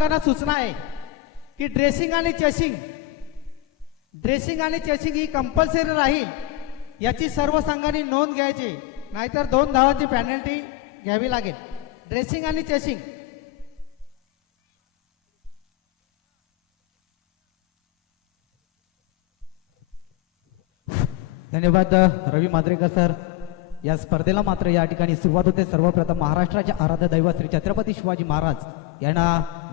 संघांना सूचना आहे की ड्रेसिंग आणि चेसिंग ही कंपल्सरी राहील, याची सर्व संघांनी नोंद घ्यायची, नाहीतर 2 धावांची पेनल्टी घ्यावी लागेल. ड्रेसिंग आणि चेसिंग. धन्यवाद रवी मांजरेकर सर. या स्पर्धेला मात्र या ठिकाणी सुरुवात होते. सर्वप्रथम महाराष्ट्राचे आराध्य दैवत श्री छत्रपती शिवाजी महाराज यांना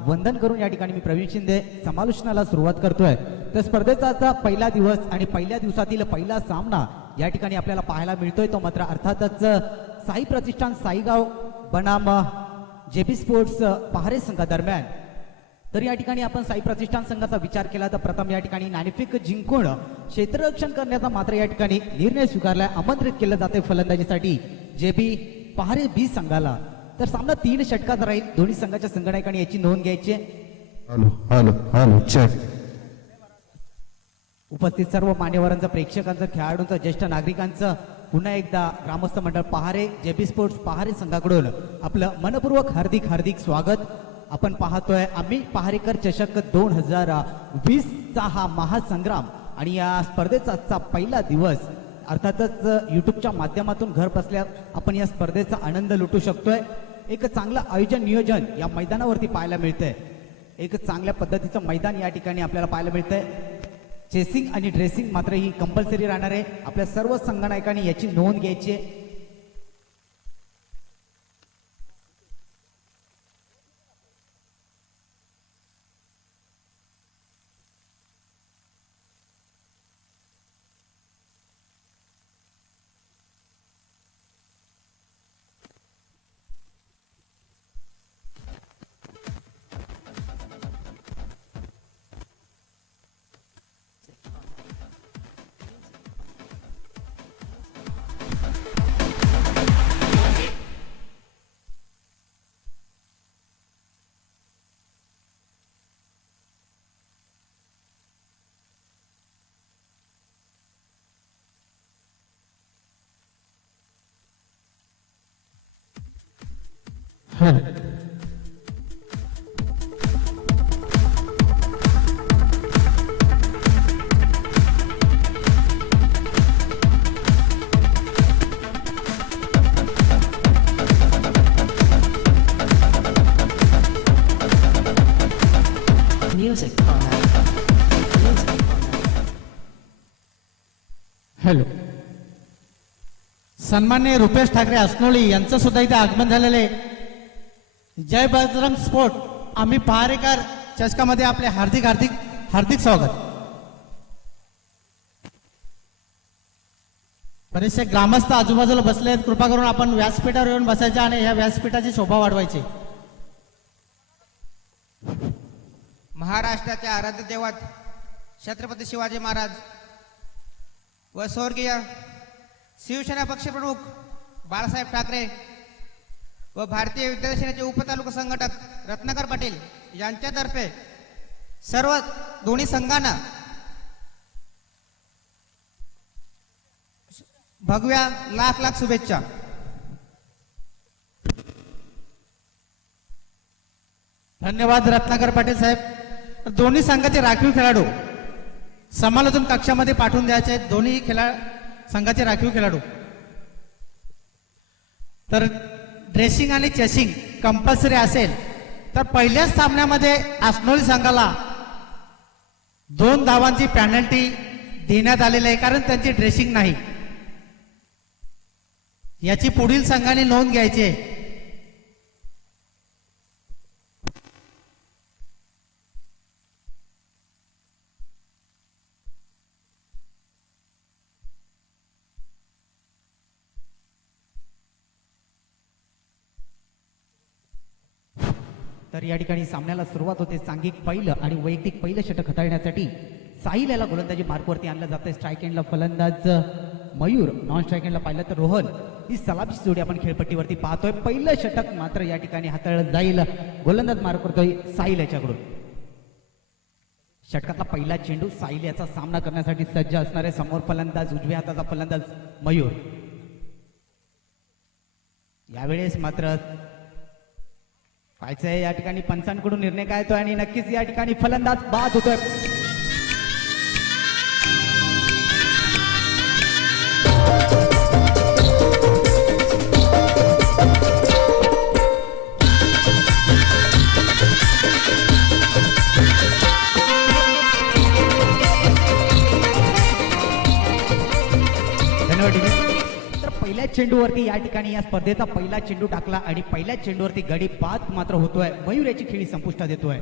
वंदन करून या ठिकाणी मी प्रवीण शिंदे समालोचनाला सुरुवात करतोय. तर स्पर्धेचा आजचा पहिला दिवस आणि पहिल्या दिवसातील पहिला सामना या ठिकाणी आपल्याला पाहायला मिळतोय. तो मात्र अर्थातच साई प्रतिष्ठान साईगाव बनाम जेबी स्पोर्ट्स पहारे संघादरम्यान. तर या ठिकाणी आपण साई प्रतिष्ठान संघाचा विचार केला तर प्रथम या ठिकाणी नाणेफेक जिंकून क्षेत्ररक्षण करण्याचा मात्र या ठिकाणी निर्णय स्वीकारलाय. आमंत्रित केलं जाते फलंदाजीसाठी जेबी पहारे बी संघाला. तर सामना 3 षटकात राहील. दोन्ही संघाच्या संघनायकांनी याची नोंद घ्यायची. Hello check. उपस्थित सर्व मान्यवरांचं, प्रेक्षकांचं, खेळाडूंचं, ज्येष्ठ नागरिकांचं पुन्हा एकदा ग्रामस्थ मंडळ पहारे जेबी स्पोर्ट्स पहारे संघाकडून आपलं मनपूर्वक हार्दिक स्वागत. आपण पाहतोय आम्ही पहारेकर चषक 2020चा हा महासंग्राम आणि या स्पर्धेचा आजचा पहिला दिवस. अर्थातच युट्यूबच्या माध्यमातून घर बसल्या आपण या स्पर्धेचा आनंद लुटू शकतोय. एक चांगलं आयोजन नियोजन या मैदानावरती पाहायला मिळतंय. एक चांगल्या पद्धतीचं मैदान या ठिकाणी आपल्याला पाहायला मिळतंय. चेसिंग आणि ड्रेसिंग मात्र ही कंपल्सरी राहणार आहे. आपल्या सर्व संघनायकांनी याची नोंद घ्यायची आहे. हॅलो. सन्माननीय रुपेश ठाकरे असनोळी यांचं सुद्धा इथे आगमन झालेले. जय बजरंग स्पोर्ट आम्ही पहारेकर चषकामध्ये आपले हार्दिक स्वागत. बरेचसे ग्रामस्थ आजूबाजूला बसले आहेत. कृपा करून आपण व्यासपीठावर येऊन बसायचे आणि ह्या व्यासपीठाची शोभा वाढवायची. महाराष्ट्राचे आराध्य दैवत छत्रपती शिवाजी महाराज व स्वर्गीय शिवसेना पक्षप्रमुख बाळासाहेब ठाकरे व भारतीय विद्यार्थी सेनेचे उपतालुका संघटक रत्नाकर पाटील यांच्यातर्फे सर्व दोन्ही संघांना भगव्या लाख शुभेच्छा. धन्यवाद रत्नाकर पाटील साहेब. दोन्ही संघाचे राखीव खेळाडू समालोचन कक्षामध्ये पाठवून द्यायचे आहेत. दोन्ही संघाचे राखीव खेळाडू. तर ड्रेसिंग आणि चेसिंग कंपल्सरी असेल तर पहिल्याच सामन्यामध्ये असनोली संघाला 2 धावांची पेनल्टी देण्यात आलेली आहे, कारण त्यांची ड्रेसिंग नाही. याची पुढील संघाने नोंद घ्यायची आहे. तर या ठिकाणी सामन्याला सुरुवात होते. सांघिक पहिलं आणि वैयक्तिक पहिलं षटक हाताळण्यासाठी साहिल याला गोलंदाजी मार्कवरती आणलं जातं. स्ट्राईक एंडला फलंदाज मयूर, नॉन स्ट्राईक एंडला पाहिलं तर रोहन. ही सलामीची जोडी आपण खेळपट्टीवरती पाहतोय. पहिलं षटक मात्र या ठिकाणी हाताळलं जाईल. गोलंदाज मार्क करतोय साहिल याच्याकडून. षटकातला पहिला चेंडू साहिल याचा सामना करण्यासाठी सज्ज असणारे. समोर फलंदाज उजव्या हाताचा फलंदाज मयूर. यावेळेस मात्र पाहायचंय या ठिकाणी पंचांकडून निर्णय काय येतोय आणि नक्कीच या ठिकाणी फलंदाज बाद होतोय. धन्यवाद टीम. तर पहिल्या चेंडूवरती या ठिकाणी या स्पर्धेचा पहिला चेंडू टाकला आणि पहिल्या चेंडूवरती गडी बाद मात्र होतोय. मयूर याची खेळी संपुष्टात येतोय.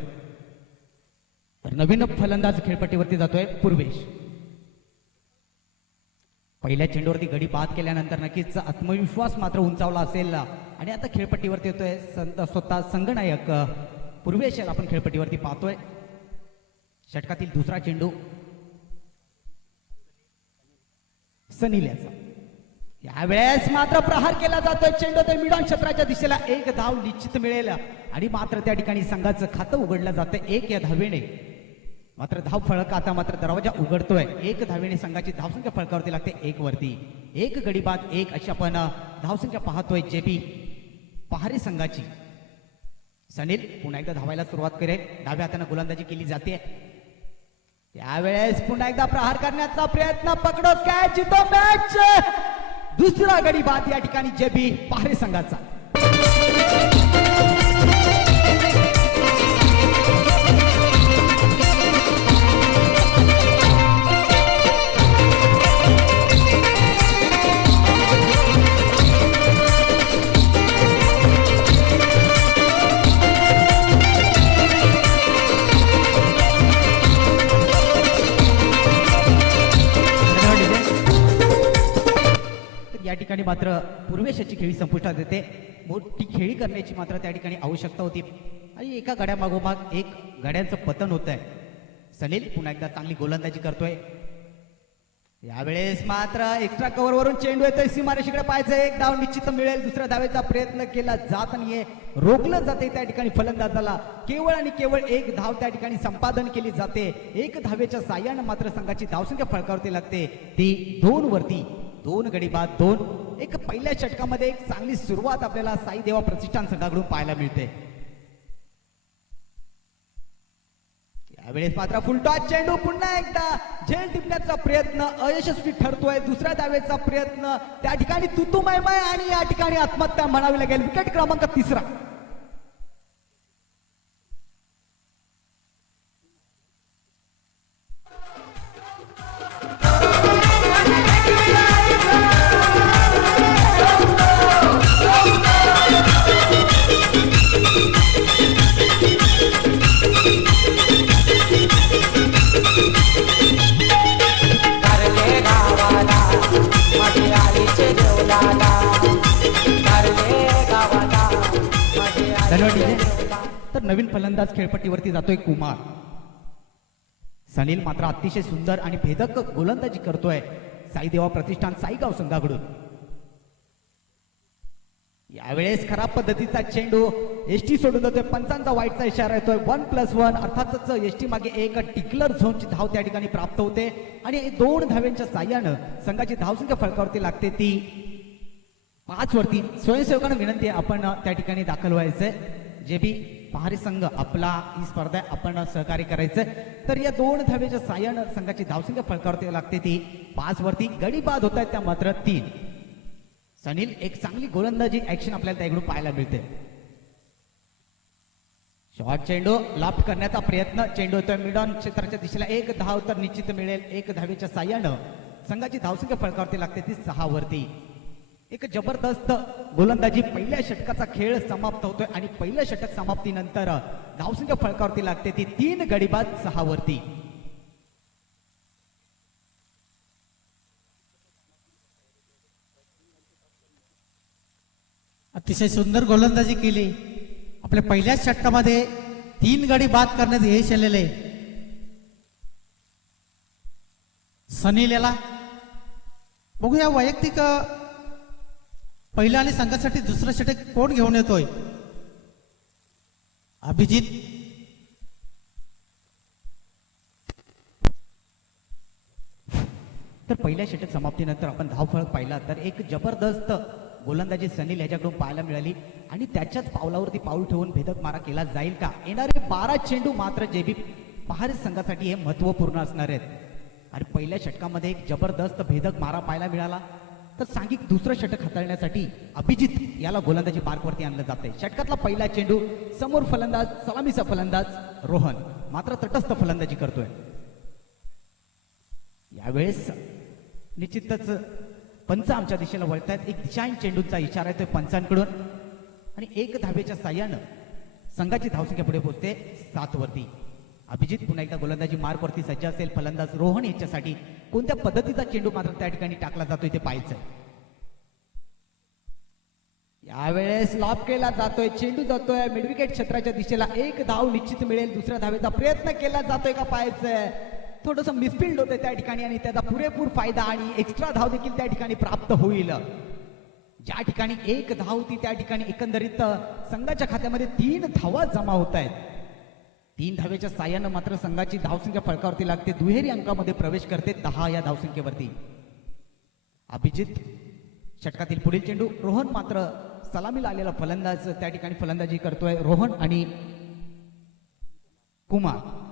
तर नवीन फलंदाज खेळपट्टीवरती जातोय पूर्वेश. पहिल्या चेंडूवरती गडी बाद केल्यानंतर नक्कीच आत्मविश्वास मात्र उंचावला असेल आणि आता खेळपट्टीवरती येतोय स्वतः संघनायक पूर्वेश याला आपण खेळपट्टीवरती पाहतोय. षटकातील दुसरा चेंडू सनील याचा. यावेळेस मात्र प्रहार केला जातोय. चेंडू ते मिडॉन क्षेत्राच्या दिशेला एक धाव निश्चित मिळेल आणि मात्र त्या ठिकाणी संघाचं खातं उघडलं जातं 1 या धावेने. मात्र धाव फळक आता मात्र दरवाजा उघडतोय. 1 धावेने संघाची धावसंख्या फळकावरती लागते 1 वरती. 1 गडी बाद 1 अशी आपण धावसंख्या पाहतोय जेबी पहारी संघाची. सनील पुन्हा एकदा धावायला सुरुवात करेल. डाव्या हाताने गोलंदाजी केली जाते. त्यावेळेस पुन्हा एकदा प्रहार करण्याचा प्रयत्न. पकडो कॅच तो मॅच. दुसरा गडी बाद या ठिकाणी जेबी पहारी संघाचा. या ठिकाणी मात्र पूर्वेशाची खेळी संपुष्टात येते. मोठी खेळी करण्याची मात्र त्या ठिकाणी आवश्यकता होती आणि एका गड्या मागोमाग एक गड्यांचं पतन होत आहे. सनील पुन्हा एकदा चांगली गोलंदाजी करतोय. यावेळेस मात्र एक्स्ट्रा कव्हर वरून चेंडू येतोय सीमारेषेकडे. पाहायचं एक धाव निश्चित मिळेल. दुसऱ्या धावेचा प्रयत्न केला जात नाहीये. रोखलं जाते त्या ठिकाणी फलंदाजाला. केवळ आणि केवळ एक धाव त्या ठिकाणी संपादन केली जाते. 1 धावेच्या साह्यानं मात्र संघाची धावसंख्या फळकावरती लागते ती 2 वरती. 2 गडी बाद 2. एक पहिल्या षटकामध्ये एक चांगली सुरुवात आपल्याला साई देवा प्रतिष्ठान संघाकडून पाहायला मिळते. यावेळेस मात्र फुलटॉस चेंडू पुन्हा एकदा झेल टिपण्याचा प्रयत्न अयशस्वी ठरतोय. दुसऱ्या धावेचा प्रयत्न त्या ठिकाणी तुतुमय आणि या ठिकाणी आत्महत्या म्हणावी लागेल. विकेट क्रमांक 3. तर नवीन फलंदाज खेळपट्टीवरती जातोय कुमार. सनील मात्र अतिशय सुंदर आणि भेदक गोलंदाजी करतोय साई देवा प्रतिष्ठान साईगाव संघाकडून. यावेळेस खराब पद्धतीचा चेंडू एसटी सोडून जातोय. पंचांचा वाईटचा इशारा येतोय. 1+1 अर्थातच एसटी मागे एक टिकलर झोनची धाव त्या ठिकाणी प्राप्त होते आणि 2 धाव्यांच्या साह्यानं संघाची धावसंख्या फळकावरती लागते ती 5 वरती. स्वयंसेवकांना विनंती आहे आपण त्या ठिकाणी दाखल व्हायचंय. जे बी पहारी संघ आपला ही स्पर्धा आपण सहकार्य करायचंय. तर या 2 धावेच्या साह्यानं संघाची धावसंख्या फळकावरती लागते ती 5 वरती. गडी बाद होत आहेत त्या मात्र 3. सनील एक चांगली गोलंदाजी ऍक्शन आपल्याला त्याकडून पाहायला मिळते. शॉर्ट चेंडू लाफ्ट करण्याचा प्रयत्न. चेंडू येतोय मिडॉन क्षेत्राच्या दिशेला. 1 धाव तर निश्चित मिळेल. 1 धावेच्या साह्यानं संघाची धावसंख्या फळकावरती लागते ती 6 वरती. एक जबरदस्त गोलंदाजी. पहिल्या षटकाचा खेळ समाप्त होतोय आणि पहिल्या षटक समाप्तीनंतर धावसंख्या फळकावरती लागते ती 3 गडी बाद 6 वरती. अतिशय सुंदर गोलंदाजी केली. आपल्या पहिल्याच षटकामध्ये 3 गडी बाद करण्यात यश आलेले सनील याला. बघूया वैयक्तिक पहिलं आणि संघासाठी दुसरं षटक कोण घेऊन येतोय. अभिजित. तर पहिल्या षटक समाप्तीनंतर आपण धावफलक पाहिला तर एक जबरदस्त गोलंदाजी सनील याच्याकडून पाहायला मिळाली आणि त्याच्याच पावलावरती पाऊल ठेवून भेदक मारा केला जाईल का? येणारे 12 चेंडू मात्र जेबी पहारे संघासाठी हे महत्वपूर्ण असणार आहेत आणि पहिल्या षटकामध्ये एक जबरदस्त भेदक मारा पाहायला मिळाला तर सांघिक दुसरं षटक हाताळण्यासाठी अभिजित याला गोलंदाजी मार्कवरती आणलं जाते. षटकातला पहिला चेंडू समोर फलंदाज सलामीचा फलंदाज रोहन मात्र तटस्थ फलंदाजी करतोय. यावेळेस निश्चितच पंच आमच्या दिशेला वळतायत. एक दिशाहीन चेंडूचा इशारा येतोय पंचांकडून आणि एक धावेच्या साह्यानं संघाची धावसंख्या पुढे पोहोचते 7 वरती. अभिजित पुन्हा एकदा गोलंदाजी मार्कवरती सज्ज असेल. फलंदाज रोहन याच्यासाठी कोणत्या पद्धतीचा चेंडू मात्र त्या ठिकाणी टाकला जातोय ते पाहायचंय. यावेळेस लॉब केला जातोय. चेंडू जातोय मिडविकेट क्षेत्राच्या दिशेला. एक धाव निश्चित मिळेल. दुसऱ्या धावेचा प्रयत्न केला जातोय का पाहायचंय. थोडस मिसफिल्ड होतंय त्या ठिकाणी आणि त्याचा पुरेपूर फायदा आणि एक्स्ट्रा धाव देखील त्या ठिकाणी प्राप्त होईल. ज्या ठिकाणी एक धाव ती त्या ठिकाणी एकंदरीत संघाच्या खात्यामध्ये 3 धावा जमा होत आहेत. 3 धावेच्या साह्यानं मात्र संघाची धावसंख्या फळकावरती लागते. दुहेरी अंकामध्ये प्रवेश करते 10 या धावसंख्येवरती. अभिजित षटकातील पुढील चेंडू. रोहन मात्र सलामीला आलेला फलंदाज त्या ठिकाणी फलंदाजी करतोय. रोहन आणि कुमार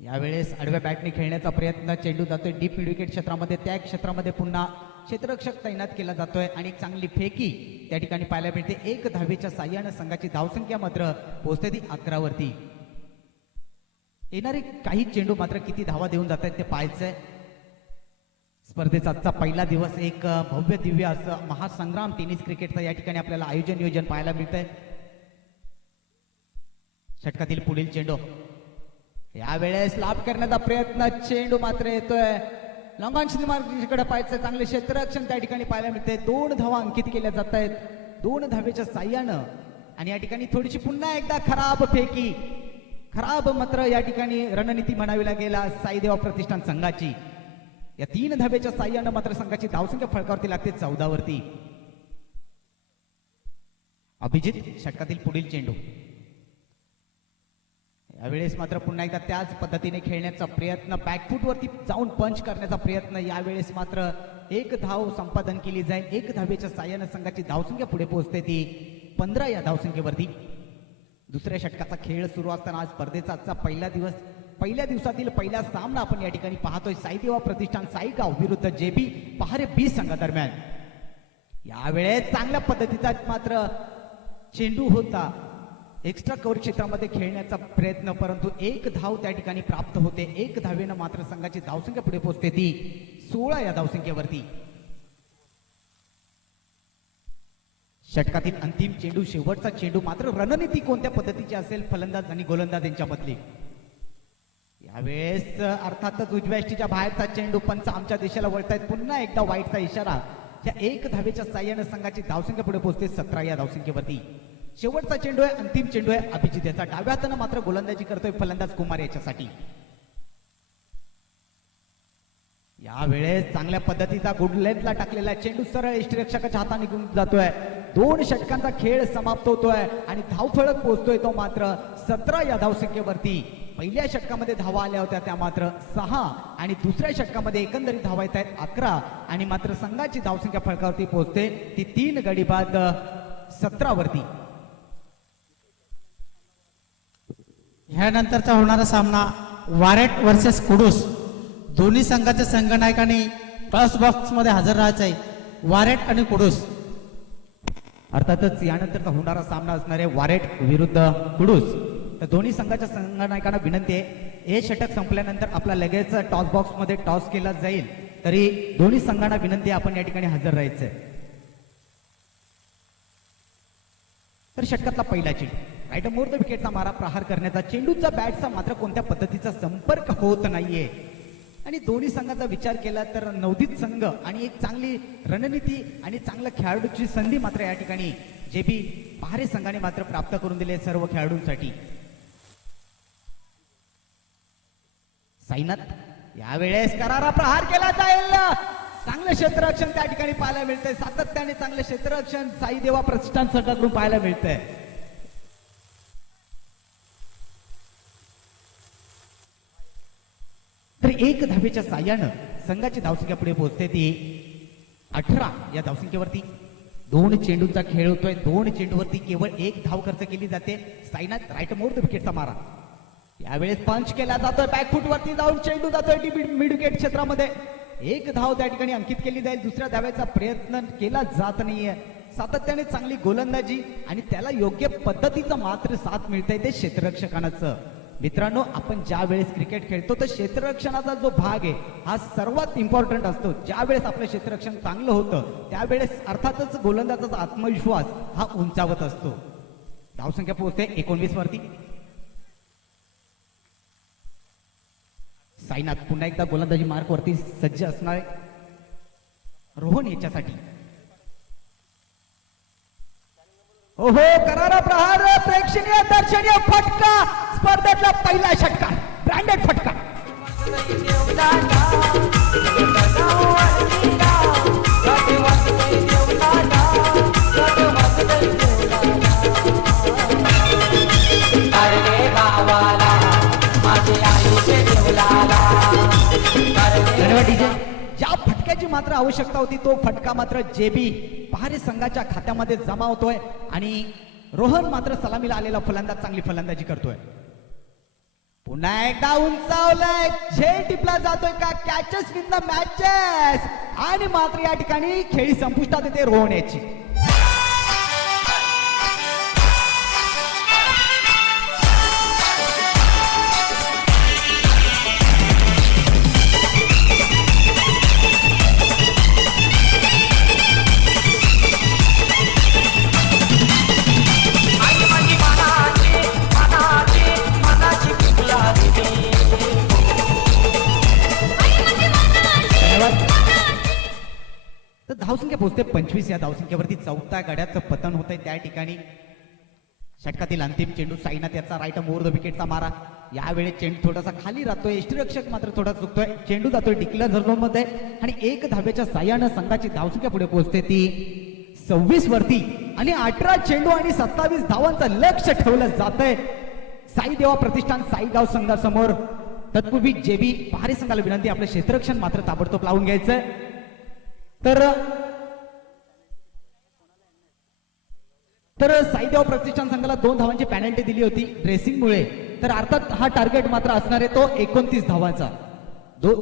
यावेळेस आडव्या बॅटने खेळण्याचा प्रयत्न. चेंडू जातोय डीप मिड विकेट क्षेत्रामध्ये. त्या क्षेत्रामध्ये पुन्हा क्षेत्ररक्षक तैनात केला जातोय आणि एक चांगली फेकी त्या ठिकाणी पाहायला मिळते. 1 धावेच्या साह्यानं संघाची धावसंख्या मात्र पोहोचते ती 11 वरती. येणारे काही चेंडू मात्र किती धावा देऊन जात आहेत ते पाहायचंय. स्पर्धेचा आजचा पहिला दिवस एक भव्य दिव्य असं महासंग्राम टेनिस क्रिकेटचा या ठिकाणी आपल्याला आयोजन नियोजन पाहायला मिळतंय. षटकातील पुढील चेंडू. यावेळेस लाभ करण्याचा प्रयत्न. चेंडू मात्र येतोय लॉंगॉन मार्गकडे पाहायचं. चांगले क्षेत्ररक्षण त्या ठिकाणी पाहायला मिळते. 2 धावा अंकित केल्या जात आहेत 2 धावेच्या साह्यानं आणि या ठिकाणी थोडीशी पुन्हा एकदा खराब फेकी. खराब मात्र या ठिकाणी रणनीती म्हणावी लागेल साईदेवा प्रतिष्ठान संघाची. या 3 धावेच्या साह्यानं मात्र संघाची धावसंख्या फळकावरती लागते 14 वरती. अभिजित षटकातील पुढील चेंडू. यावेळेस मात्र पुन्हा एकदा त्याच पद्धतीने खेळण्याचा प्रयत्न. बॅकफूट वरती जाऊन पंच करण्याचा प्रयत्न. यावेळेस मात्र 1 धाव संपादन केली जाईल. 1 धावेच्या साह्यानं संघाची धावसंख्या पुढे पोहोचते ती 15 या धावसंख्येवरती. दुसऱ्या षटकाचा खेळ सुरू असताना आज स्पर्धेचा आजचा पहिला दिवस. पहिल्या दिवसातील पहिला सामना आपण या ठिकाणी पाहतोय. साईदेवा प्रतिष्ठान साईगाव विरुद्ध जेबी पहारे बी संघादरम्यान. यावेळेस चांगल्या पद्धतीचा मात्र चेंडू होता. एक्स्ट्रा कव्हर क्षेत्रामध्ये खेळण्याचा प्रयत्न परंतु 1 धाव त्या ठिकाणी प्राप्त होते. 1 धावेनं मात्र संघाची धावसंख्या पुढे पोहोचते ती 16 या धावसंख्येवरती. षटकातील अंतिम चेंडू. शेवटचा चेंडू. मात्र रणनीती कोणत्या पद्धतीची असेल फलंदाज आणि गोलंदाज यांच्यामधली. यावेळेस अर्थातच उजव्या यष्टीच्या बाहेरचा चेंडू. पंच आमच्या दिशेला वळतायत. पुन्हा एकदा वाईटचा इशारा. या 1 धावेच्या साह्यानं संघाची धावसंख्या पुढे पोहोचते 17 या धावसंख्येवरती. शेवटचा चेंडू आहे. अंतिम चेंडू आहे अभिजित याचा. डाव्या हातानं मात्र गोलंदाजी करतोय फलंदाज कुमार याच्यासाठी. यावेळेस चांगल्या पद्धतीचा गुड लेंथला टाकलेला चेंडू सरळ यष्टीरक्षकाच्या हाताने निघून जातोय. 2 षटकांचा खेळ समाप्त होतोय आणि धावफलक पोहोचतोय तो मात्र 17 या धावसंख्येवरती. पहिल्या षटकामध्ये धावा आल्या होत्या त्या मात्र 6 आणि दुसऱ्या षटकामध्ये एकंदरीत धावा येत आहेत 11 आणि मात्र संघाची धावसंख्या फलकावरती पोहोचते ती 3 गडी बाद 17 वरती. ह्यानंतरचा होणारा सामना वारेट वर्सेस कुडूस. दोन्ही संघाच्या संघनायकांनी टॉस बॉक्स मध्ये हजर राहायचं आहे. वारेट आणि कुडूस. अर्थातच यानंतरचा होणारा सामना असणार आहे वारेट विरुद्ध कुडूस. तर दोन्ही संघाच्या संघनायकांना विनंती आहे हे षटक संपल्यानंतर आपला लगेच टॉस बॉक्स मध्ये टॉस केला जाईल. तरी दोन्ही संघांना विनंती आहे आपण या ठिकाणी हजर राहायचंय. तर षटकातला पहिला चेंडू. राईट मोर द विकेटचा मारा प्रहार करण्याचा. चेंडूचा बॅटचा मात्र कोणत्या पद्धतीचा संपर्क होत नाहीये आणि दोन्ही संघाचा विचार केला तर नवोदित संघ आणि एक चांगली रणनीती आणि चांगल्या खेळाडूची संधी मात्र या ठिकाणी जेबी पहारे संघाने मात्र प्राप्त करून दिले सर्व खेळाडूंसाठी. साईनाथ यावेळेस करारा प्रहार केला जाईल. चांगले क्षेत्ररक्षण त्या ठिकाणी पाहायला मिळतंय. सातत्याने चांगले क्षेत्ररक्षण साईदेवा प्रतिष्ठान संघाकडून पाहायला मिळतंय. तर 1 धावेच्या साह्यानं संघाची धावसंख्या पुढे पोहोचते ती 18 या धावसंख्येवरती. 2 चेंडूचा खेळ होतोय. 2 चेंडूवरती केवळ 1 धाव खर्च केली जाते. साईनाथ राईट मोर द विकेटचा मारा. यावेळेस पंच केला जातोय. बॅकफुट वरती जाऊन चेंडू जातोय मिड विकेट क्षेत्रामध्ये. 1 धाव त्या ठिकाणी अंकित केली जाईल. दुसऱ्या धावेचा प्रयत्न केला जात नाहीये. सातत्याने चांगली गोलंदाजी आणि त्याला योग्य पद्धतीचं मात्र साथ मिळतंय ते क्षेत्ररक्षकांचं. मित्रांनो, आपण ज्या वेळेस क्रिकेट खेळतो तर क्षेत्ररक्षणाचा जो भाग आहे हा सर्वात इम्पॉर्टंट असतो. ज्या वेळेस आपलं क्षेत्ररक्षण चांगलं होतं त्यावेळेस अर्थातच गोलंदाजाचा आत्मविश्वास हा उंचावत असतो. धावसंख्या पोहोचते 19 वरती. साईनाथ पुन्हा एकदा गोलंदाजी मार्क वरती सज्ज असणार आहे. रोहन याच्यासाठी ओहो, करारा प्रहार, प्रेक्षणीय दर्शनीय फटका, स्पर्धेतला पहिला षटकार, ब्रँडेड फटका. धन्यवाद डीजे. ज्या फटक्याची मात्र आवश्यकता होती तो फटका मात्र जेबी पहारे संघाच्या खात्यामध्ये जमा होतोय आणि रोहन मात्र सलामीला आलेला फलंदाज चांगली फलंदाजी करतोय. पुन्हा एकदा उंचावलंय. झेल टिपला जातोय का? कॅचेस विन द मॅचेस आणि मात्र या ठिकाणी खेळी संपुष्टात येते रोहन याची. धावसंख्या पोहोचते 25 या धावसंख्येवरती. चौथ्या गड्याचं पतन होतंय त्या ठिकाणी. षटकातील अंतिम चेंडू साईनाथ याचा राईट मोर द विकेटचा मारा. यावेळेस चेंडू थोडासा खाली राहतोय. यष्टीरक्षक मात्र थोडा चुकतोय. चेंडू जातोय डिक्लेअर झोन मध्ये आणि 1 धाब्याच्या साह्यानं संघाची धावसंख्या पुढे पोहोचते ती 26 वरती आणि 18 चेंडू आणि 27 धावांचं लक्ष ठेवलं जातंय साई देवा प्रतिष्ठान साईगाव संघासमोर. तत्पूर्वी जेबी पहारे संघाला विनंती, आपलं क्षेत्ररक्षण मात्र ताबडतोब लावून घ्यायचंय. तर साईदेव प्रतिष्ठान संघाला 2 धावांची पॅनल्टी दिली होती ड्रेसिंगमुळे. तर अर्थात हा टार्गेट मात्र असणार आहे तो 29 धावांचा.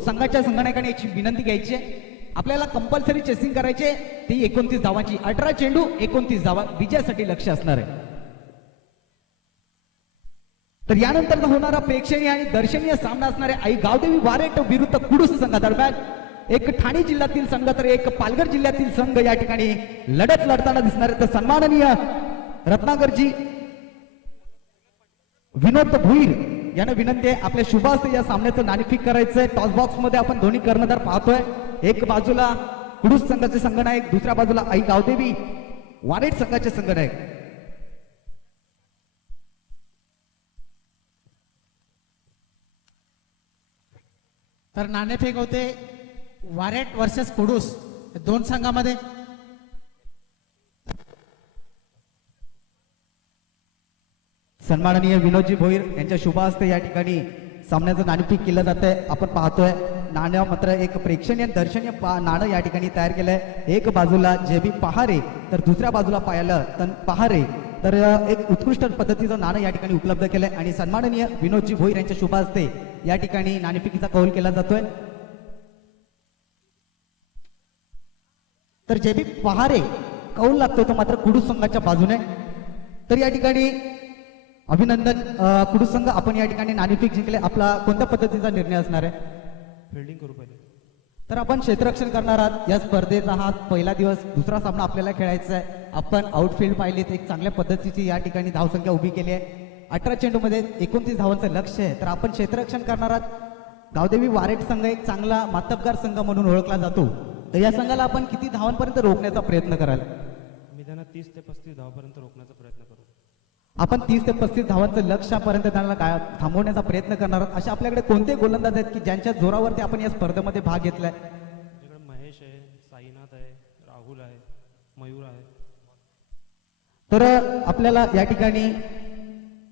संघाच्या संघनायकाने याची विनंती घ्यायची आहे. आपल्याला कंपल्सरी चेसिंग करायचे ती 29 धावांची. 18 चेंडू 29 धावा विजयासाठी लक्ष असणार आहे. तर यानंतर होणारा प्रेक्षणीय आणि दर्शनीय सामना असणारे आई गावदेवी वारेट विरुद्ध कुडूस संघादरम्यान. एक ठाणे जिल्ह्यातील संघ तर एक पालघर जिल्ह्यातील संघ या ठिकाणी लढत लढताना दिसणार आहे. तर सन्माननीय रत्नाकरजी विनोद भुईर यांना विनंती आहे आपल्या शुभ हस्ते या सामन्याचं नाणेफेक करायचंय. टॉस बॉक्स मध्ये आपण दोन्ही कर्णधार पाहतोय. एक बाजूला कुडूस संघाचे संघनायक, दुसऱ्या बाजूला आई गावदेवी वारेट संघाचे संघनायक. तर नाणेफेक होते वारेट वर्सेस कुडूस 2 संघामध्ये. सन्माननीय विनोदजी भोईर यांच्या शुभ हस्ते या ठिकाणी सामन्याचं नाणेफेक केलं जात आहे. आपण पाहतोय नाणं मात्र एक प्रेक्षणीय दर्शनीय नाणं या ठिकाणी तयार केलंय. एक बाजूला जेबी पहारे तर दुसऱ्या बाजूला पाहिलं पहारे. तर एक उत्कृष्ट पद्धतीचं नाणं या ठिकाणी उपलब्ध केलंय आणि सन्माननीय विनोदजी भोईर यांच्या शुभ हस्ते या ठिकाणी नाणेफेकीचा कौल केला जातोय. तर जेबी पहारे कौल लागतो तो मात्र कुडूस संघाच्या बाजूने. तर या ठिकाणी अभिनंदन कुडूस संघ, आपण या ठिकाणी नाणेफेक जिंकले. आपला कोणत्या पद्धतीचा निर्णय असणार आहे? फिल्डिंग करू पहिले. तर आपण क्षेत्ररक्षण करणार आहात. या स्पर्धेचा हा पहिला दिवस. दुसरा सामना आपल्याला खेळायचा आहे. आपण आउटफील्ड पाहिलेत, एक चांगल्या पद्धतीची या ठिकाणी धावसंख्या उभी केली आहे. 18 चेंडूमध्ये 29 धावांचं लक्ष आहे. तर आपण क्षेत्ररक्षण करणार आहात. गावदेवी वारेट संघ एक चांगला मातबगार संघ म्हणून ओळखला जातो. तर या संघाला आपण किती धावांपर्यंत रोखण्याचा प्रयत्न कराल? मी त्यांना 30 ते 35 धावापर्यंत रोखण्याचा प्रयत्न करू. आपण 30 ते 35 धावांचं लक्ष्यापर्यंत त्यांना थांबवण्याचा प्रयत्न करणार आहोत. अशा आपल्याकडे कोणते गोलंदाज आहेत की ज्यांच्या जोरावरती आपण या स्पर्धेमध्ये भाग घेतलाय? माझ्याकडे महेश आहे, साईनाथ आहे, राहुल आहे, मयूर आहे. तर आपल्याला या ठिकाणी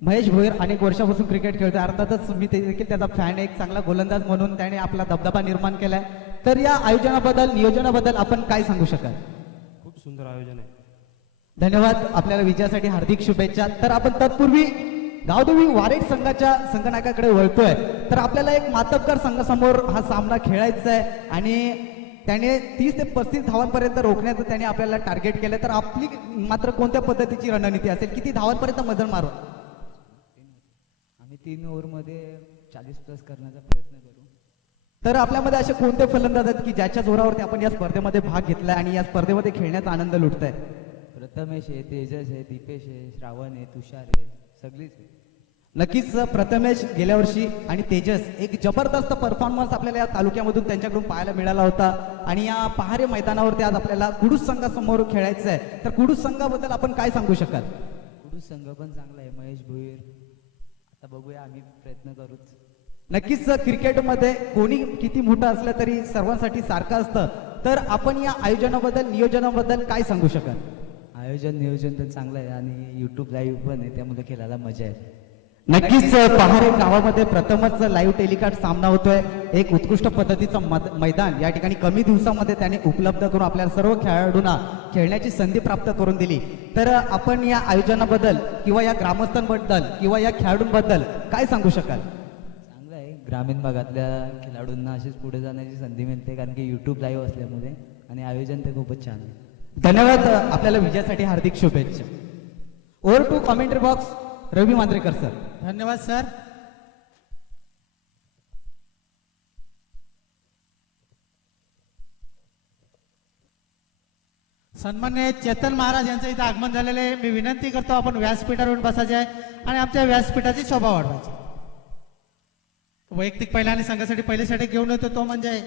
महेश भोईर अनेक वर्षापासून क्रिकेट खेळतोय. अर्थातच मी ते देखील त्याचा फॅन, एक चांगला गोलंदाज म्हणून त्याने आपला दबदबा निर्माण केलाय. तर या आयोजनाबद्दल नियोजनाबद्दल आपण काय सांगू शकाल? खूप सुंदर आयोजन आहे. धन्यवाद. आपल्याला विजयासाठी हार्दिक शुभेच्छा. तर आपण तत्पूर्वी गावदेवी वारेट संघाच्या संघनायकाकडे वळतोय. तर आपल्याला एक मातब्बर संघासमोर हा सामना खेळायचा आहे आणि त्याने 30 ते 35 धावांपर्यंत रोखण्याचं त्याने आपल्याला टार्गेट केलं. तर आपली मात्र कोणत्या पद्धतीची रणनीती असेल? किती धावांपर्यंत मजल मारू? आम्ही 3 ओव्हरमध्ये 40+ करण्याचा प्रयत्न करू. तर आपल्यामध्ये असे कोणते फलंदाज आहेत की ज्याच्या जोरावरती आपण या स्पर्धेमध्ये भाग घेतलाय आणि या स्पर्धेमध्ये खेळण्याचा आनंद लुटताय? प्रथमेश आहे, तेजस आहे, दीपेश आहे, श्रावण आहे, तुषार आहे, सगळीच आहे. नक्कीच प्रथमेश गेल्या वर्षी आणि तेजस एक जबरदस्त परफॉर्मन्स आपल्याला या तालुक्यामधून त्यांच्याकडून पाहायला मिळाला होता आणि या पहारे मैदानावरती आज आपल्याला कुडूस संघासमोर खेळायचं आहे. तर कुडूस संघाबद्दल आपण काय सांगू शकाल? कुडूस संघ पण चांगला आहे. महेश भोईर, आता बघूया, आम्ही प्रयत्न करूच. नक्कीच क्रिकेटमध्ये कोणी किती मोठं असलं तरी सर्वांसाठी सारखं असतं. तर आपण या आयोजनाबद्दल नियोजनाबद्दल काय सांगू शकाल? आयोजन नियोजन पण चांगलं आहे आणि यूट्यूब लाईव्ह पण आहे, त्यामुळे खेळायला मजा आहे. नक्कीच पहारे गावामध्ये प्रथमच लाईव्ह टेलिकास्ट सामना होतोय. एक उत्कृष्ट पद्धतीचं मैदान या ठिकाणी कमी दिवसामध्ये त्याने उपलब्ध करून आपल्या सर्व खेळाडूंना खेळण्याची संधी प्राप्त करून दिली. तर आपण या आयोजनाबद्दल किंवा या ग्रामस्थांबद्दल किंवा या खेळाडूंबद्दल काय सांगू शकाल? चांगलं आहे. ग्रामीण भागातल्या खेळाडूंना अशीच पुढे जाण्याची संधी मिळते, कारण की यूट्यूब लाईव्ह असल्यामुळे, आणि आयोजन तर खूपच छान आहे. धन्यवाद. आपल्याला विजयासाठी हार्दिक शुभेच्छा. Over to commentary box, Ravi Manjrekar sir. धन्यवाद सर. सन्मान्य चेतन महाराज यांचं इथं आगमन झालेलं आहे. मी विनंती करतो आपण व्यासपीठावर बसायचे आहे आणि आमच्या व्यासपीठाची शोभा वाढवायची. वैयक्तिक पहिला आणि संघासाठी पहिले षटक घेऊन येतो तो म्हणजे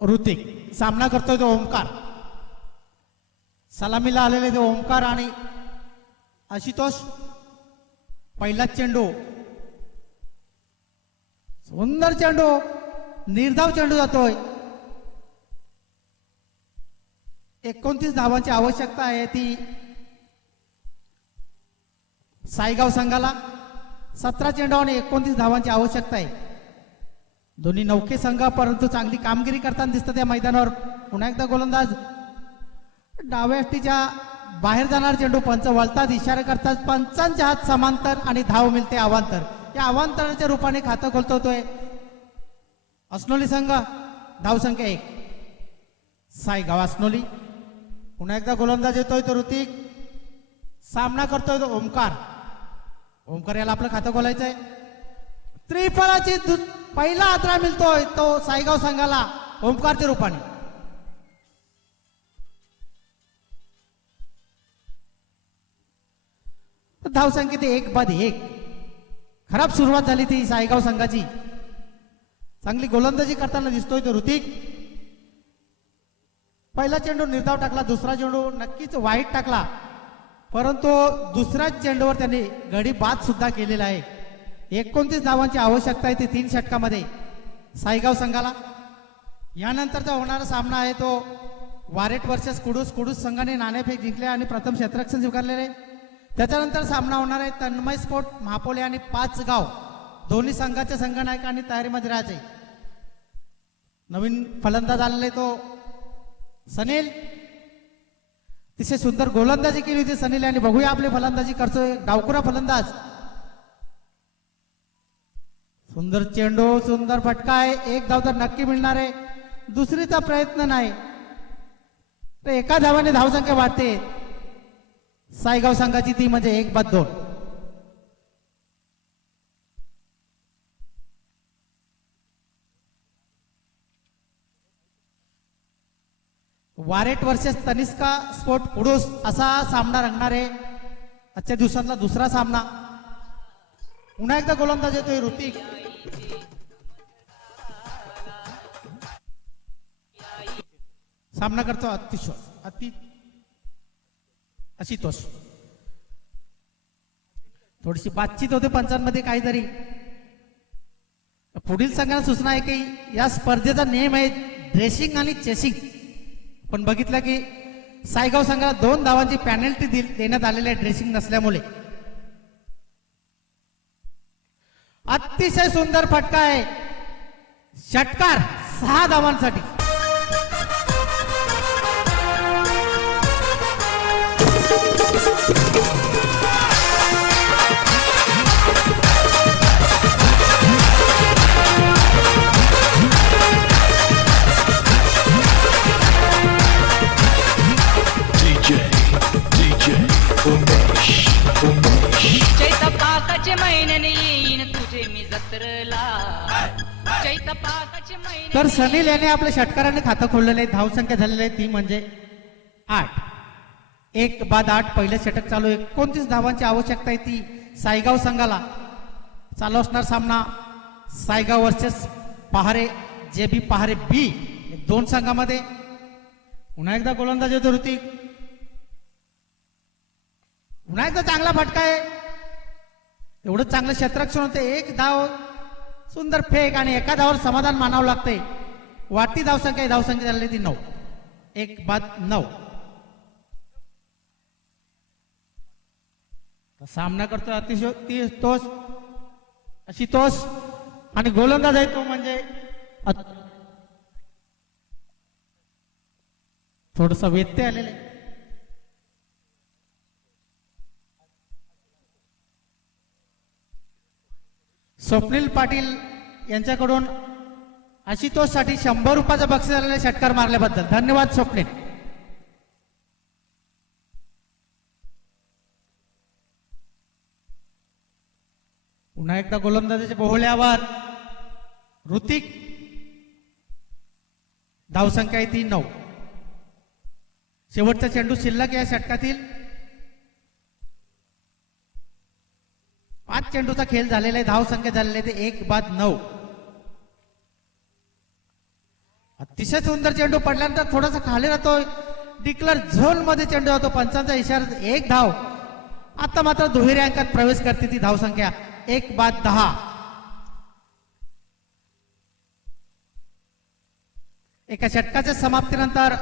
ऋतिक. सामना करतोय तो ओमकार. सलामीला आलेले ते ओमकार आणि आशुतोष. पहिला चेंडू, सुंदर चेंडू, निर्धाव चेंडू जातोय. 29 धावांची आवश्यकता आहे ती सायगाव संघाला. 17 चेंडू आणि 29 धावांची आवश्यकता आहे. दोन्ही नौके संघ परंतु चांगली कामगिरी करताना दिसतात या मैदानावर. पुन्हा एकदा गोलंदाज डाव्या अष्टीच्या बाहेर जाणार चेंडू. पंच वळतात, इशारे करतात. पंचांच्या हात समांतर आणि धाव मिळते अवांतर. या अवांतराच्या रूपाने खातं खोलतोय अस्नोली संघ. धावसंख्या 1. सायगाव अस्नोली. पुन्हा एकदा गोलंदाज येतोय तो ऋतिक. सामना करतोय तो ओमकार. ओमकार याला आपलं खातं खोलायचंय. त्रिफळाची पहिला आत्रा मिळतोय तो सायगाव संघाला ओमकारच्या रूपाने. धावसंख्येत 1-1. खराब सुरुवात झाली ती सायगाव संघाची. चांगली गोलंदाजी करताना दिसतोय तो ऋतिक. पहिला चेंडू निर्धाव टाकला, दुसरा चेंडू नक्कीच वाईट टाकला, परंतु दुसऱ्याच चेंडूवर त्यांनी गडी बाद सुद्धा केलेला आहे. 29 धावांची आवश्यकता आहे ती 3 षटकामध्ये सायगाव संघाला. यानंतरचा होणारा सामना आहे तो वारेट वर्सेस कुडूस. कुडूस संघाने नाणेफेक जिंकले आणि प्रथम क्षेत्ररक्षण स्वीकारलेले. त्याच्यानंतर सामना होणार आहे तन्मय स्पोर्ट महापोले आणि 5 गाव. दोन्ही संघाच्या संघनायकांनी तयारीमध्ये राहायचे. नवीन फलंदाज आलेले तो सनील. तिथे सुंदर गोलंदाजी केली होती सनील आणि बघूया आपली फलंदाजी करतोय डावकुरा फलंदाज. सुंदर चेंडू, सुंदर फटका आहे. 1 धाव तर नक्की मिळणार आहे. दुसरीचा प्रयत्न नाही तर एका धावाने धावसंख्या वाढते सायगाव संघाची, ती म्हणजे 1-2. वारेट वर्सेस तनिष्का स्पोर्ट कुडूस असा सामना रंगणार आहे आजच्या दिवसातला दुसरा सामना. पुन्हा एकदा गोलंदाज येतोय ऋतिक. सामना करतो आशुतोष. थोडीशी बातचीत होते पंचांमध्ये काहीतरी. पुढील संघाला सूचना आहे की या स्पर्धेचा नियम आहे ड्रेसिंग आणि चेसिंग. पण बघितलं की सायगाव संघाला 2 धावांची पॅनल्टी देण्यात आलेली आहे ड्रेसिंग नसल्यामुळे. अतिशय सुंदर फटका आहे, षटकार 6 धावांसाठी. चैतपाकाचे महिन्याने येईन तुझे मी जत्रला. चैतपाकाचे महिने तर सनील याने आपल्या षटकाराने खातं खोललेलं आहे. धावसंख्या झालेली आहे ती म्हणजे 8. 1 बाद 8 पहिलं षटक चालू आहे. 29 धावांची आवश्यकता आहे ती सायगाव संघाला. चालू असणार सामना सायगाव वर्सेस पहारे जे बी पहारे बी, 2 संघामध्ये. पुन्हा एकदा गोलंदाजी होतो ऋतिक. पुन्हा एकदा चांगला फटका आहे. एवढं चांगलं क्षेत्ररक्षण होते. 1 धाव, सुंदर फेक आणि एका धावावर समाधान मानावं लागतंय. वाढती धावसंख्या, धावसंख्या झाली ती 9. 1 बाद 9. सामना करतो अतिशय तोच अशी तोच आणि गोलंदाज आहे तो म्हणजे थोडस व्यत्यय आलेले. स्वप्नील पाटील यांच्याकडून आशुतोष साठी 100 रुपयाचं बक्षीस आलेले षटकार मारल्याबद्दल धन्यवाद स्वप्नील. पुन्हा एकदा गोलंदाजीच्या बोहल्यावर ऋतिक. धावसंख्या आहे ती 9. शेवटचा चेंडू शिल्लक या षटकातील. 5 चेंडूचा खेळ झालेला आहे. धावसंख्या झालेली आहे ते 1 बाद 9. अतिशय सुंदर चेंडू पडल्यानंतर थोडासा खाली राहतोय. डिक्लर झोन मध्ये चेंडू होतो. पंचांचा इशारा 1 धाव. आता मात्र दुहेरी अंकात प्रवेश करते ती धावसंख्या 1 बाद 10. एका षटकाच्या समाप्तीनंतर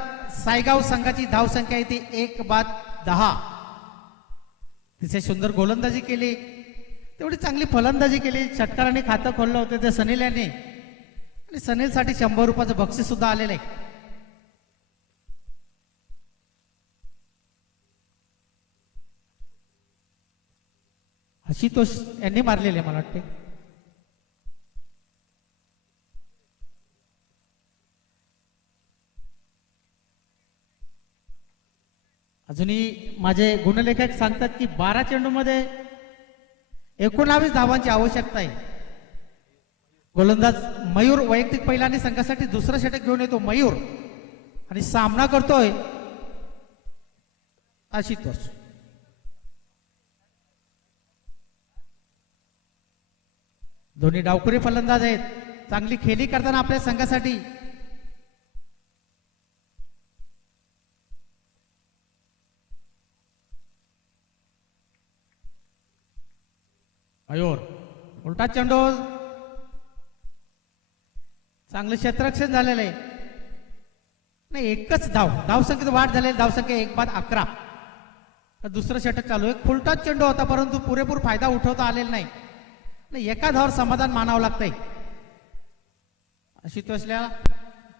सायगाव संघाची धावसंख्या आहे ती 1 बाद 10. तिथे सुंदर गोलंदाजी केली, तेवढी चांगली फलंदाजी केली. षटकाराने खातं खोललं होतं ते सनील याने आणि सनील साठी 100 रुपयाचं बक्षीस सुद्धा आलेलं आहे. आशुतोष यांनी मारलेले मला वाटते. अजूनही माझे गुणलेखक सांगतात की 12 चेंडूमध्ये 19 धावांची आवश्यकता आहे. गोलंदाज मयूर वैयक्तिक पहिला आणि संघासाठी दुसरं षटक घेऊन येतो. मयूर आणि सामना करतोय आशुतोष. दोन्ही डावखुरे फलंदाज आहेत. चांगली खेळी करताना आपल्या संघासाठी. मयूर उलटा चेंडू. चांगलं क्षेत्ररक्षण झालेलं आहे. नाही, एकच धावसंख्येत वाढ झालेली. धावसंख्या 1 बाद 11. दुसरं षटक चालू आहे. फुलटॉस चेंडू होता परंतु पुरेपूर फायदा उठवता आलेला नाही. एका धावावर समाधान मानावं लागतंय. आशुतोषला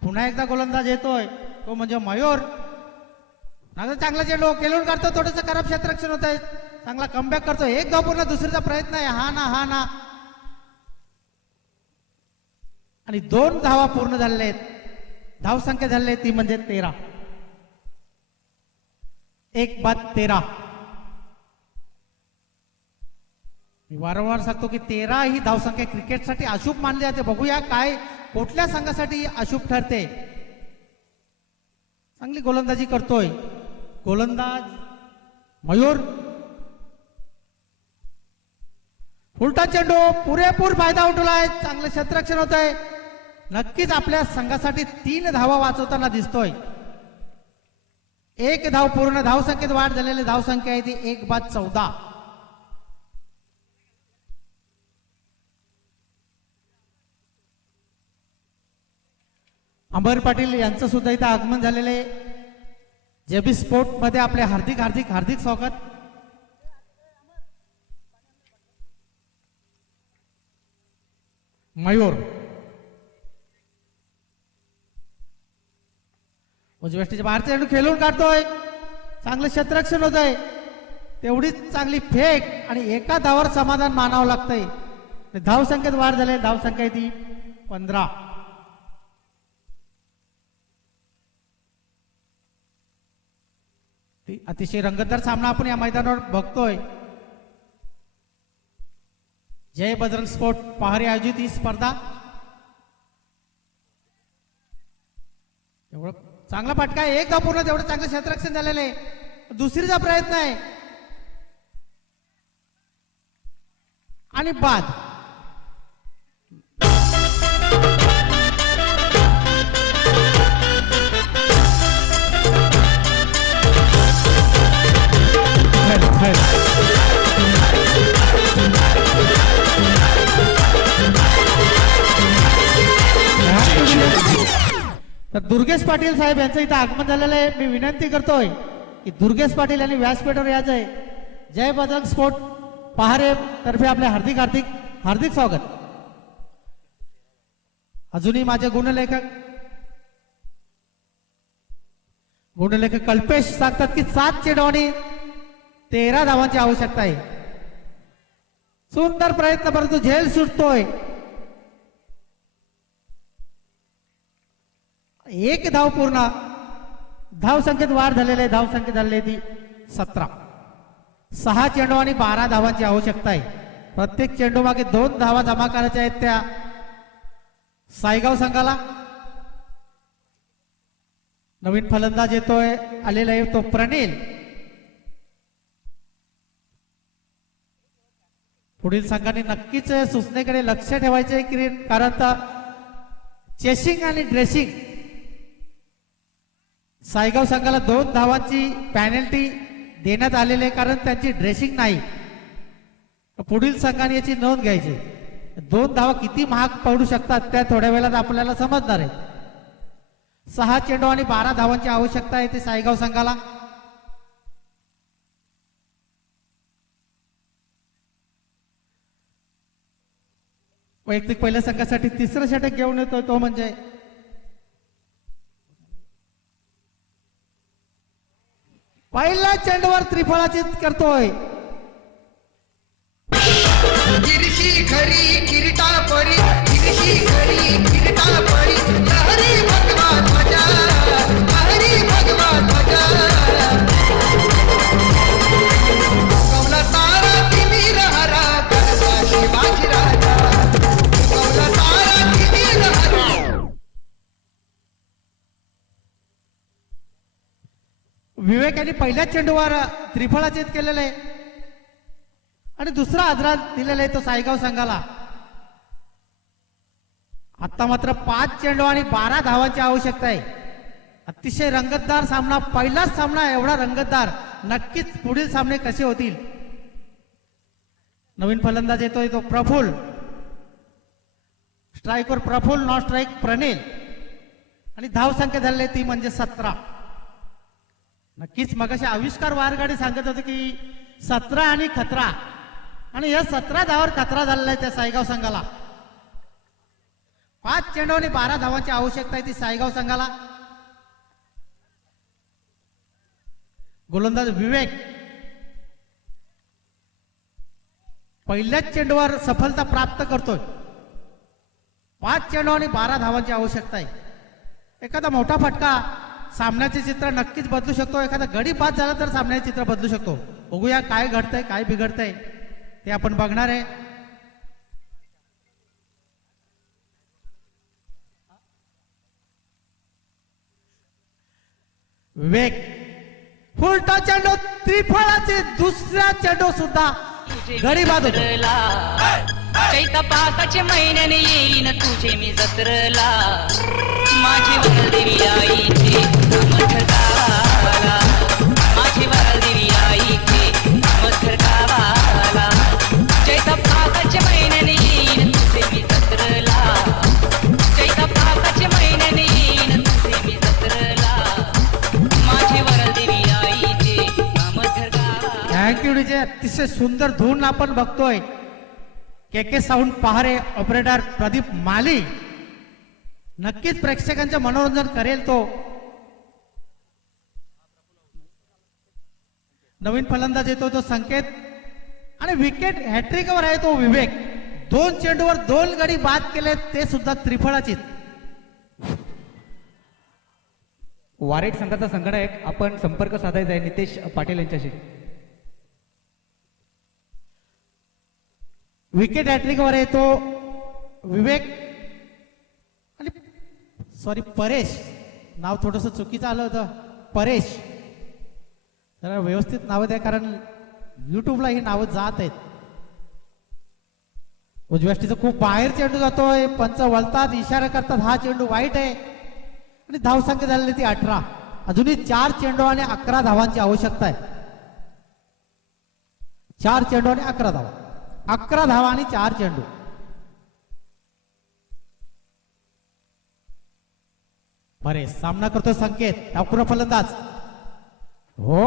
पुन्हा एकदा गोलंदाज येतोय तो म्हणजे मयूर. चांगला चेंडू केलून काढतो. थोडंसं खराब क्षेत्ररक्षण होत आहे. चांगला कमबॅक करतो. 1 धाव पूर्ण. दुसरीचा प्रयत्न आहे. हा ना आणि 2 धावा पूर्ण झालेल्या आहेत. धावसंख्या झालेली आहे ती म्हणजे 13. 1 बाद 13. मी वारंवार सांगतो की 13 ही धावसंख्या क्रिकेटसाठी अशुभ मानली जाते. बघूया काय कुठल्या संघासाठी अशुभ ठरते. चांगली गोलंदाजी करतोय गोलंदाज मयूर. उलटा चेंडू पुरेपूर फायदा उठवलाय. चांगलं क्षेत्ररक्षण होत आहे. नक्कीच आपल्या संघासाठी 3 धावा वाचवताना दिसतोय. 1 धाव पूर्ण. धावसंख्येत वाढ झालेली धावसंख्या आहे ती 1 बाद 14. अंबर पाटील यांचं सुद्धा इथं आगमन झालेलं आहे. जेबी स्पोर्ट मध्ये आपले हार्दिक हार्दिक हार्दिक स्वागत. मयूर उजव्याष्टीच्या बाहेरचा चेंडू खेळून काढतोय. चांगलं क्षेत्ररक्षण होत आहे. तेवढीच चांगली फेक आणि एका धावावर समाधान मानावं लागतंय. धाव संख्येत वाढ झाली. धाव संख्या ती 15. अतिशय रंगतदार सामना आपण या मैदानावर बघतोय. जय बजरंग स्पोर्ट पहारी आयोजित ही स्पर्धा. एवढं चांगला फटका आहे. एक धाव पूर्ण. तेवढं चांगलं क्षेत्ररक्षण झालेलं आहे. दुसरीचा प्रयत्न आहे आणि बाद. तर दुर्गेश पाटील साहेब यांचं इथं आगमन झालेलं आहे. मी विनंती करतोय की दुर्गेश पाटील यांनी व्यासपीठावर यायचं आहे. जय बजरंग स्पोर्ट पहारे तर्फे आपले हार्दिक हार्दिक हार्दिक स्वागत. अजूनही माझे गुणलेखक कल्पेश सांगतात की 7 चेंडू आणि 13 धावांची आवश्यकता आहे. सुंदर प्रयत्न परंतु झेल सुटतोय. एक धाव पूर्ण. धाव संख्येत वाढ झालेली आहे. धाव संख्या झालेली ती 17. 6 चेंडू आणि 12 धावांची आवश्यकता आहे. प्रत्येक चेंडू मागे 2 धावा जमा करायच्या आहेत त्या सायगाव संघाला. नवीन फलंदाज येतोय. आलेला आहे तो प्रणील. पुढील संघाने नक्कीच सूचनेकडे लक्ष ठेवायचे कारण चेसिंग आणि ड्रेसिंग सायगाव संघाला 2 धावांची पॅनल्टी देण्यात आलेली आहे कारण त्यांची ड्रेसिंग नाही. पुढील संघाने याची नोंद घ्यायची. 2 धावा किती महाग पडू शकतात त्या थोड्या वेळात आपल्याला समजणार आहे. 6 चेंडू आणि 12 धावांची आवश्यकता आहे ते सायगाव संघाला. वैयक्तिक पहिल्या संघासाठी 3रं षटक घेऊन येतोय तो म्हणजे पहिल्या चेंडूवर त्रिफळाचीत करतोय. गिरशी खरी किरीटा परी गिरशी खरी किरीटा परी हरी भगवान भजा हरी भगवान भजा कौला तारा तिमीर हरा करता शिवाजी राजा कौला तारा तिमीर हरा. विवेक यांनी पहिल्या चेंडूवर त्रिफळाचीत केलेलं आहे आणि दुसरा आदरात दिलेला आहे तो सायगाव संघाला. आता मात्र 5 चेंडू आणि 12 धावांची आवश्यकता आहे. अतिशय रंगतदार सामना. पहिलाच सामना एवढा रंगतदार. नक्कीच पुढील सामने कसे होतील. नवीन फलंदाज येतोय तो प्रफुल्ल. स्ट्राईकवर प्रफुल्ल. Non strike Pranil. आणि धाव संख्या झालेली ती म्हणजे 17. नक्कीच मगाशी आविष्कार वारगाडी सांगत होते की 17 आणि खतरा आणि या 17 धावावर खतरा झालेला आहे त्या सायगाव संघाला. 5 चेंडू आणि 12 धावांची आवश्यकता आहे ती सायगाव संघाला. गोलंदाज विवेक पहिल्याच चेंडूवर सफलता प्राप्त करतोय. 5 चेंडू आणि 12 धावांची आवश्यकता आहे. एखादा मोठा फटका सामन्याचे चित्र नक्कीच बदलू शकतो. एखादा गडी बाद झाला तर सामन्याचे चित्र बदलू शकतो. बघूया काय घडतंय काय बिघडतंय ते आपण बघणार आहे. विवेक फुलटा चेंडू त्रिफळाचे दुसरा चेंडू सुद्धा गडी बाद होतो. चैत पाकाचे महिन्याने येईन तुझे मी जत्रला माझी वरदेवी आईचे मठ गावाला माझी वरदेवी आईचे मठ गावाला चैत पाकाचे महिन्याने येईन तुझे मी जत्रला चैत पाकाचे महिन्याने येईन तुझे मी जत्रला माझी वरदेवी अतिशय सुंदर धून आपण बघतोय. के साऊंड पहारे ऑपरेटर प्रदीप माली नक्कीच प्रेक्षकांचे मनोरंजन करेल. तो नवीन फलंदाज येतो तो संकेत आणि विकेट हॅट्रिकवर आहे तो विवेक. 2 चेंडूवर 2 गडी बाद केले ते सुद्धा त्रिफळाचीत. वारेट संघाचा संघनायक आपण संपर्क साधायचा आहे नितेश पाटील यांच्याशी. विकेट हॅट्रिकवर आहे तो विवेक आणि सॉरी परेश, नाव थोडस चुकीचं आलं होतं. परेश, जरा व्यवस्थित नावं द्या कारण युट्यूबला ही नावं जात आहेत. उजव्याष्टीचं खूप बाहेर चेंडू जातोय. पंच वळतात, इशारा करतात, हा चेंडू वाईट आहे आणि धावसंख्या झालेली ती 18. अजूनही 4 चेंडू आणि 11 धावांची आवश्यकता आहे. 4 चेंडू आणि 11 धावा. 11 धावा आणि 4 चेंडू. बरे सामना करतो संकेत, डावखुरा फलंदाज. हो,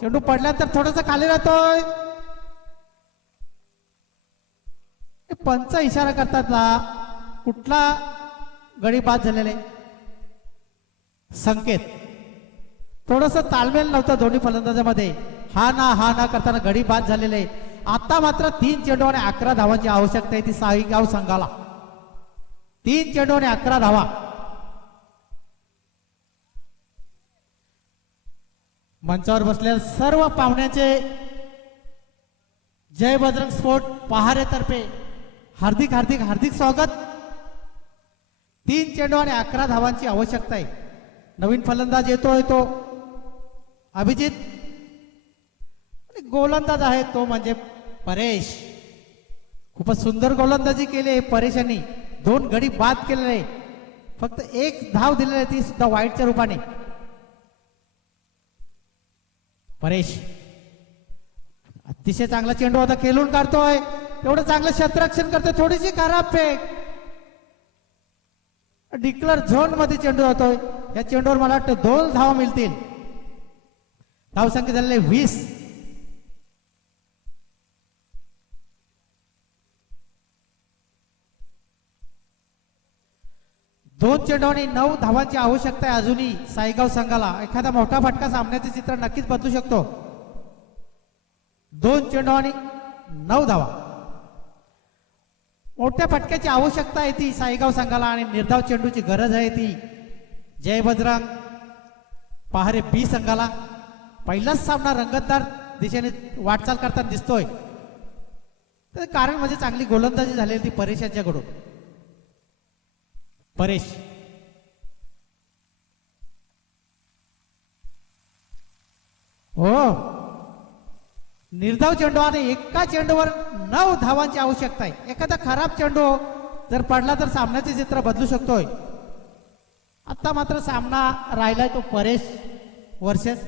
चेंडू पडल्यानंतर थोडस खाली राहतोय. पंच इशारा करतात ना, कुठला गडी बाद झालेले. संकेत, थोडस ताळमेळ नव्हतं दोन्ही फलंदाजामध्ये. हा ना करताना गडी बाद झालेले. आता मात्र 3 चेंडू आणि 11 धावांची आवश्यकता आहे ती साईगाव संघाला. 3 चेंडू आणि 11 धावा. मंचावर बसलेल्या सर्व पाहुण्याचे जय बजरंग स्पोर्ट पहारेतर्फे हार्दिक हार्दिक हार्दिक स्वागत. 3 चेंडू आणि 11 धावांची आवश्यकता आहे. नवीन फलंदाज येतोय तो अभिजित आणि गोलंदाज आहे तो म्हणजे परेश. खूपच सुंदर गोलंदाजी केली आहे परेशांनी. 2 गडी बाद केलेले, फक्त 1 धाव दिलेली आहे ती सुद्धा वाईटच्या रूपाने. परेश अतिशय चांगला चेंडू आता खेळून काढतोय. एवढं चांगलं क्षेत्ररक्षण करतोय. थोडीशी खराब फेक. डिक्लर झोन मध्ये चेंडू जातोय. या चेंडूवर मला वाटतं 2 धावा मिळतील. धावसंख्या झालेले 20. दोन चेंडू आणि 9 धावांची आवश्यकता आहे अजूनही साईगाव संघाला. एखादा मोठा फटका सामन्याचे चित्र नक्कीच बदलू शकतो. 2 चेंडू आणि 9 धावा. मोठ्या फटक्याची आवश्यकता आहे ती साईगाव संघाला आणि निर्धाव चेंडूची गरज आहे ती जय बजरंग पहारे बी संघाला. पहिलाच सामना रंगतदार दिशेने वाटचाल करताना दिसतोय. तर कारण म्हणजे चांगली गोलंदाजी झालेली ती परेश यांच्याकडून. परेश हो, निर्धाव चेंडू आणि एका चेंडूवर 9 धावांची आवश्यकता आहे. एखादा खराब चेंडू जर पडला तर सामन्याचे चित्र बदलू शकतोय. आता मात्र सामना राहिलाय तो परेश वर्सेस